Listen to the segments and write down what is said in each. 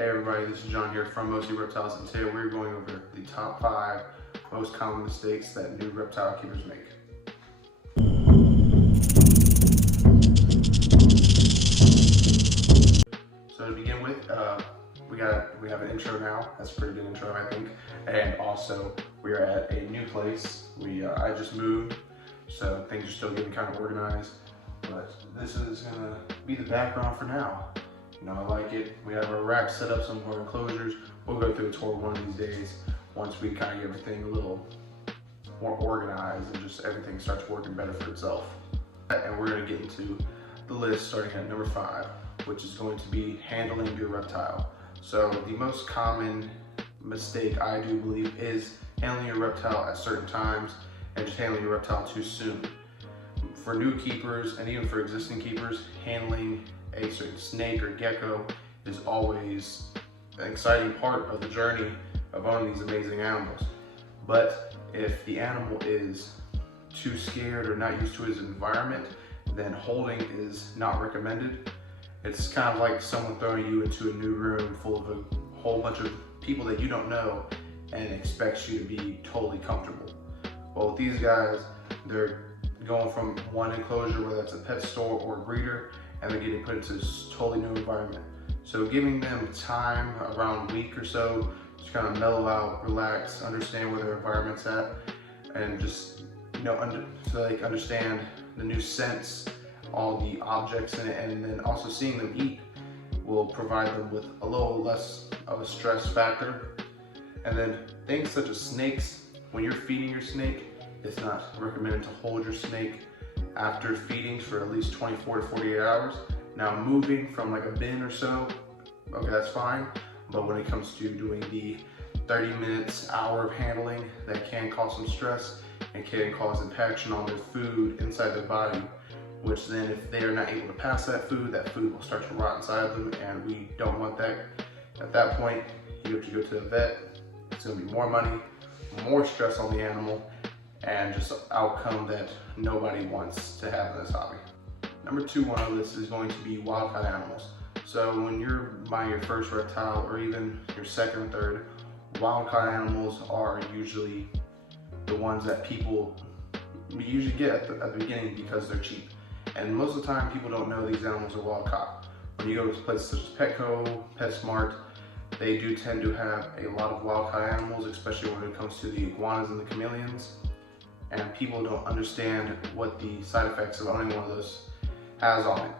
Hey everybody, this is John here from Mostly Reptiles, and today we're going over the top 5 most common mistakes that new reptile keepers make. So to begin with, we have an intro now. That's a pretty good intro, I think. And also, we are at a new place. I just moved, so things are still getting kind of organized. But this is gonna be the background for now. You know, I like it. We have our rack set up, some of our enclosures. We'll go through a tour one of these days once we kind of get everything a little more organized and just everything starts working better for itself. And we're going to get into the list starting at number 5, which is going to be handling your reptile. So the most common mistake I do believe is handling your reptile at certain times and just handling your reptile too soon. For new keepers and even for existing keepers, handling a certain snake or gecko is always an exciting part of the journey of owning these amazing animals. But if the animal is too scared or not used to his environment, then holding is not recommended. It's kind of like someone throwing you into a new room full of a whole bunch of people that you don't know and expects you to be totally comfortable. Well, with these guys, they're going from one enclosure, whether it's a pet store or a breeder, and they're getting put into this totally new environment. So giving them time, around a week or so, to kind of mellow out, relax, understand where their environment's at, and just, you know, so they can understand the new scents, all the objects in it, and then also seeing them eat will provide them with a little less of a stress factor. And then things such as snakes, when you're feeding your snake, it's not recommended to hold your snake after feedings for at least 24 to 48 hours. Now moving from like a bin or so, okay, that's fine. But when it comes to doing the 30 minutes, hour of handling, that can cause some stress and can cause impaction on their food inside their body, which then if they're not able to pass that food will start to rot inside them, and we don't want that. At that point, you have to go to the vet. It's gonna be more money, more stress on the animal, and just an outcome that nobody wants to have in this hobby. Number 2 on our list is going to be wild-caught animals. So when you're buying your first reptile or even your second or third, wild-caught animals are usually the ones that people usually get at the beginning because they're cheap. And most of the time people don't know these animals are wild-caught. When you go to places such as Petco, PetSmart, they do tend to have a lot of wild-caught animals, especially when it comes to the iguanas and the chameleons. And people don't understand what the side effects of owning one of those has on it.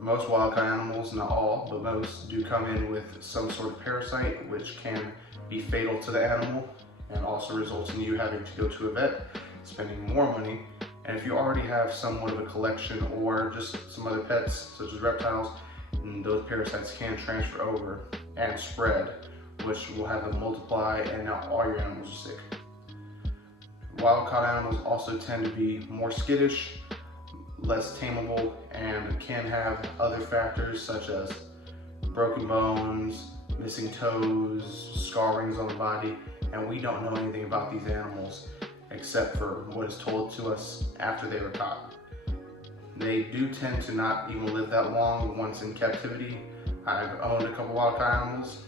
Most wild-caught animals, not all, but most, do come in with some sort of parasite, which can be fatal to the animal and also results in you having to go to a vet, spending more money. And if you already have somewhat of a collection or just some other pets, such as reptiles, those parasites can transfer over and spread, which will have them multiply, and now all your animals are sick. Wild-caught animals also tend to be more skittish, less tameable, and can have other factors such as broken bones, missing toes, scarrings on the body, and we don't know anything about these animals except for what is told to us after they were caught. They do tend to not even live that long once in captivity. I've owned a couple wild-caught animals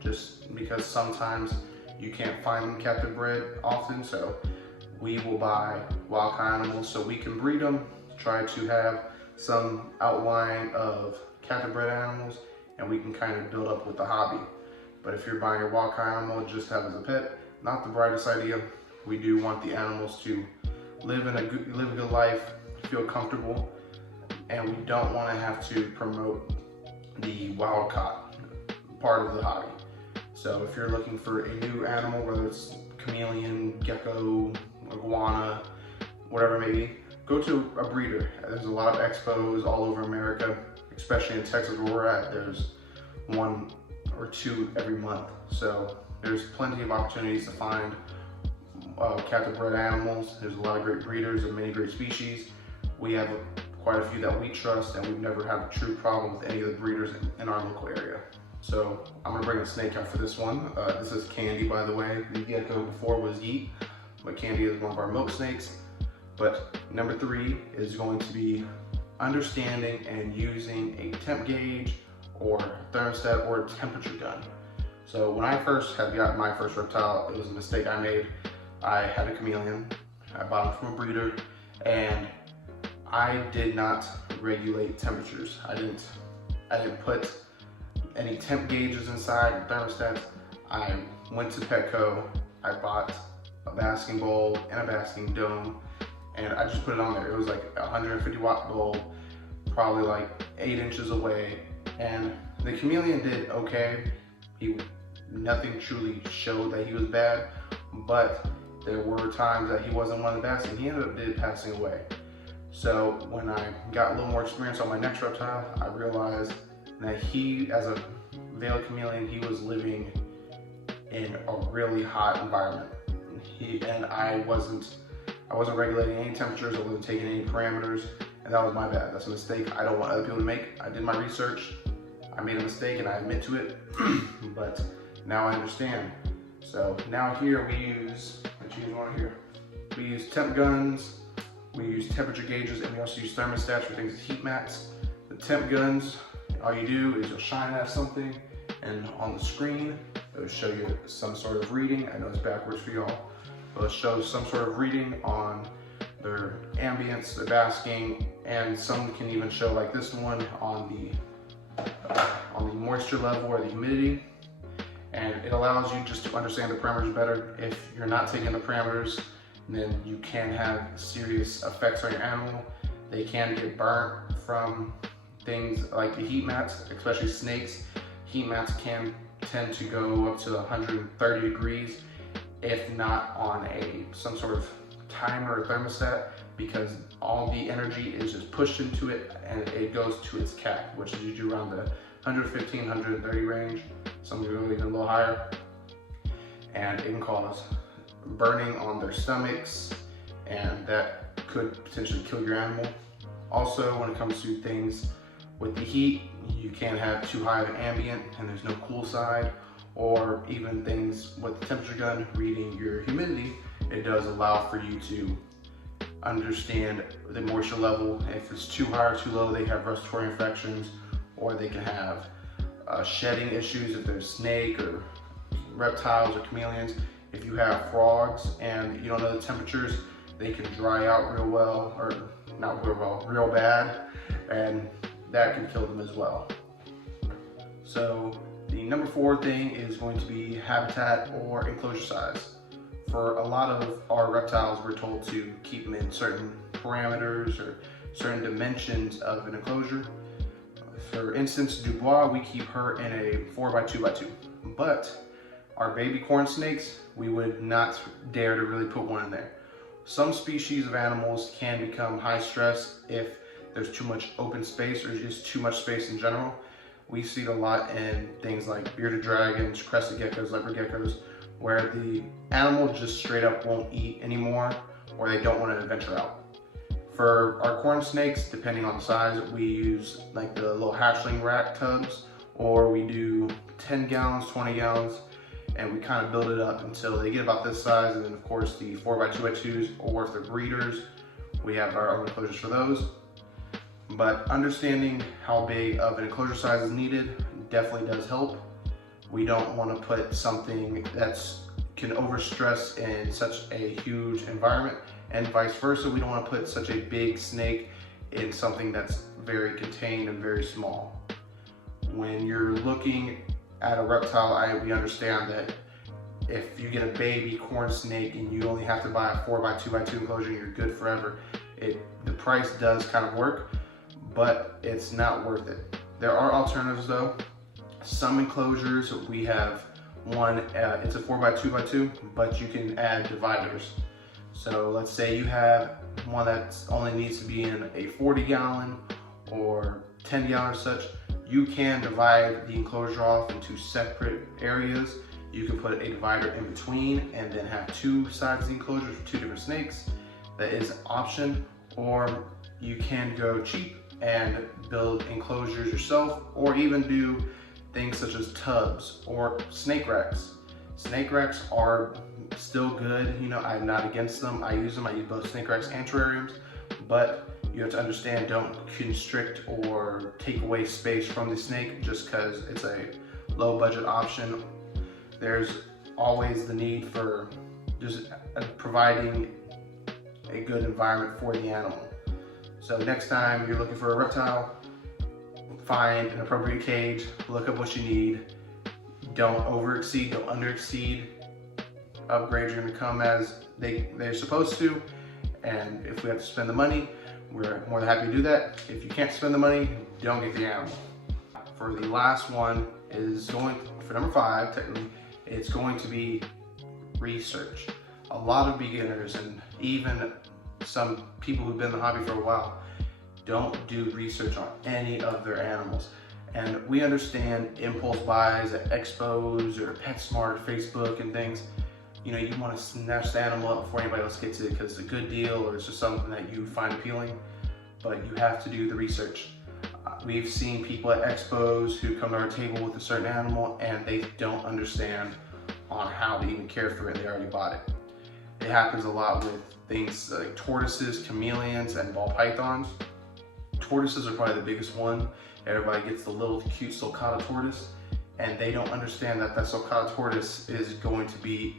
just because sometimes you can't find them captive bred often, so we will buy wild-caught animals so we can breed them, try to have some outline of captive bred animals, and we can kind of build up with the hobby. But if you're buying a wild-caught animal just to have as a pet, not the brightest idea. We do want the animals to live a good life, feel comfortable, and we don't want to have to promote the wild-caught part of the hobby. So if you're looking for a new animal, whether it's chameleon, gecko, iguana, whatever it may be, go to a breeder. There's a lot of expos all over America, especially in Texas where we're at. There's 1 or 2 every month. So there's plenty of opportunities to find captive bred animals. There's a lot of great breeders of many great species. We have quite a few that we trust, and we've never had a true problem with any of the breeders in our local area. So I'm gonna bring a snake out for this one. This is Candy, by the way. The gecko before was Yeet, but Candy is one of our milk snakes. But number 3 is going to be understanding and using a temp gauge or thermostat or temperature gun. So when I first had got my first reptile, it was a mistake I made. I had a chameleon. I bought him from a breeder, and I did not regulate temperatures. I didn't put any temp gauges inside the thermostats. I went to Petco. I bought a basking bowl and a basking dome, and I just put it on there. It was like a 150-watt bowl, probably like 8 inches away, and the chameleon did okay. Nothing truly showed that he was bad, but there were times that he wasn't one of the best, and he ended up passing away. So when I got a little more experience on my next reptile, I realized that he, as a veiled chameleon, he was living in a really hot environment. And I wasn't regulating any temperatures, I wasn't taking any parameters, and that was my bad. That's a mistake I don't want other people to make. I did my research, I made a mistake, and I admit to it, but now I understand. So now here we use, let's use one here. We use temp guns, we use temperature gauges, and we also use thermostats for things like heat mats. The temp guns, all you do is you'll shine at something, and on the screen, it'll show you some sort of reading. I know it's backwards for y'all, but it shows some sort of reading on their ambience, their basking, and some can even show, like this one, on the moisture level or the humidity. And it allows you just to understand the parameters better. If you're not taking the parameters, then you can have serious effects on your animal. They can get burnt from things like the heat mats, especially snakes. Heat mats can tend to go up to 130 degrees if not on some sort of timer or thermostat, because all the energy is just pushed into it and it goes to its cap, which is usually around the 115, 130 range. Some go even a little higher, and it can cause burning on their stomachs, and that could potentially kill your animal. Also, when it comes to things with the heat, you can't have too high of an ambient and there's no cool side, or even things with the temperature gun reading your humidity. It does allow for you to understand the moisture level. If it's too high or too low, they have respiratory infections, or they can have shedding issues if there's snake or reptiles or chameleons. If you have frogs and you don't know the temperatures, they can dry out real well, or not real well, real bad, and that can kill them as well. So the number 4 thing is going to be habitat or enclosure size. For a lot of our reptiles, we're told to keep them in certain parameters or certain dimensions of an enclosure. For instance, Dubois, we keep her in a 4x2x2, but our baby corn snakes, we would not dare to really put one in there. Some species of animals can become high stress if there's too much open space or just too much space in general. We see it a lot in things like bearded dragons, crested geckos, leopard geckos, where the animal just straight up won't eat anymore, or they don't want to venture out. For our corn snakes, depending on the size, we use like the little hatchling rack tubs, or we do 10 gallons, 20 gallons, and we kind of build it up until they get about this size. And then of course the 4x2x2s, or if they're breeders, we have our own enclosures for those. But understanding how big of an enclosure size is needed definitely does help. We don't want to put something that's can overstress in such a huge environment, and vice versa. We don't want to put such a big snake in something that's very contained and very small. When you're looking at a reptile, we understand that if you get a baby corn snake and you only have to buy a 4x2x2 enclosure, you're good forever. The price does kind of work, but it's not worth it. There are alternatives though. Some enclosures, we have one, it's a 4x2x2, but you can add dividers. So let's say you have one that only needs to be in a 40 gallon or 10 gallon or such. You can divide the enclosure off into separate areas. You can put a divider in between and then have 2 sides of the enclosure for 2 different snakes. That is an option. Or you can go cheap and build enclosures yourself, or even do things such as tubs or snake racks. Snake racks are still good. You know, I'm not against them. I use them. I use both snake racks and terrariums, but You have to understand, don't constrict or take away space from the snake just because it's a low budget option. There's always the need for just providing a good environment for the animal. So next time you're looking for a reptile, find an appropriate cage, look up what you need. Don't over exceed, don't under exceed. Upgrades are gonna come as they're supposed to. And if we have to spend the money, we're more than happy to do that. If you can't spend the money, don't get the animal. For the last one is for number 5, technically, it's going to be research. A lot of beginners and even some people who've been in the hobby for a while don't do research on any of their animals. And we understand impulse buys at expos or PetSmart or Facebook and things. You know, you want to snatch the animal up before anybody else gets it because it's a good deal or it's just something that you find appealing, but you have to do the research. We've seen people at expos who come to our table with a certain animal and they don't understand on how to even care for it. They already bought it. It happens a lot with things like tortoises, chameleons, and ball pythons. Tortoises are probably the biggest one. Everybody gets the little cute sulcata tortoise, and they don't understand that that sulcata tortoise is going to be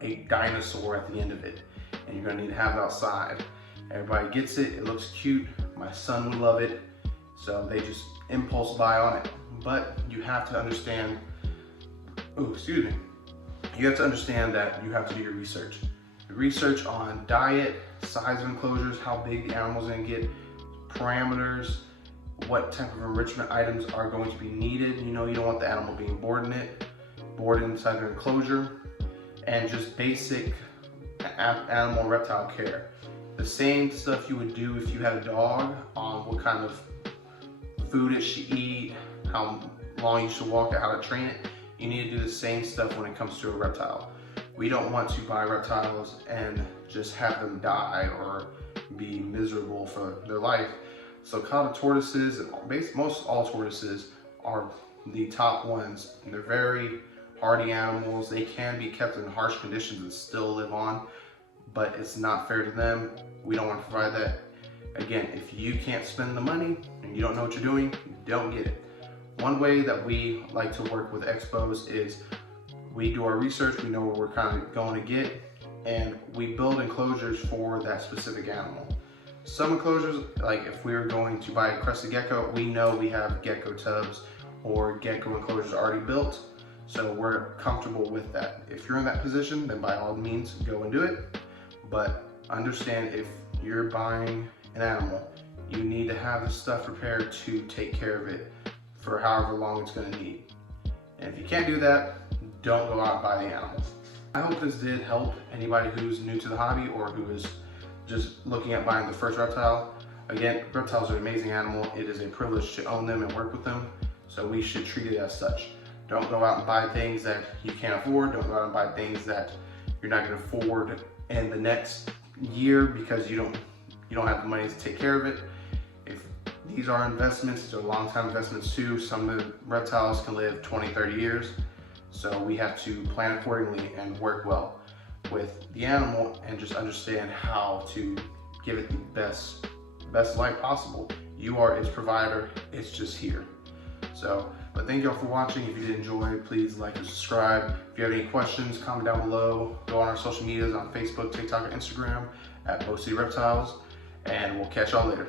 a dinosaur at the end of it, and you're gonna need to have it outside. Everybody gets it, it looks cute, my son would love it, so they just impulse buy on it. But you have to understand, you have to understand that you have to do your research. Research on diet, size of enclosures, how big the animal's gonna get, parameters, what type of enrichment items are going to be needed. You know, you don't want the animal being bored inside their enclosure, and just basic animal and reptile care. The same stuff you would do if you had a dog on what kind of food it should eat, how long you should walk it, how to train it. You need to do the same stuff when it comes to a reptile. We don't want to buy reptiles and just have them die or be miserable for their life. So sulcata tortoises, and most all tortoises, are the top ones. And they're very hardy animals. They can be kept in harsh conditions and still live on, but it's not fair to them. We don't want to provide that. Again, if you can't spend the money and you don't know what you're doing, don't get it. One way that we like to work with expos is we do our research, we know what we're kind of going to get, and we build enclosures for that specific animal. Some enclosures, like if we were going to buy a crested gecko, we know we have gecko tubs or gecko enclosures already built, so we're comfortable with that. If you're in that position, then by all means, go and do it. But understand, if you're buying an animal, you need to have the stuff prepared to take care of it for however long it's going to need. And if you can't do that, don't go out and buy the animal. I hope this did help anybody who's new to the hobby or who is just looking at buying the first reptile. Again, reptiles are an amazing animal. It is a privilege to own them and work with them, so we should treat it as such. Don't go out and buy things that you can't afford. Don't go out and buy things that you're not going to afford in the next year because you don't have the money to take care of it. If these are investments, these are long-time investments too. Some of the reptiles can live 20, 30 years. So we have to plan accordingly and work well with the animal and just understand how to give it the best life possible. You are its provider, it's just here. But thank y'all for watching. If you did enjoy, please like and subscribe. If you have any questions, comment down below. Go on our social medias on Facebook, TikTok, and Instagram at Reptiles, and we'll catch y'all later.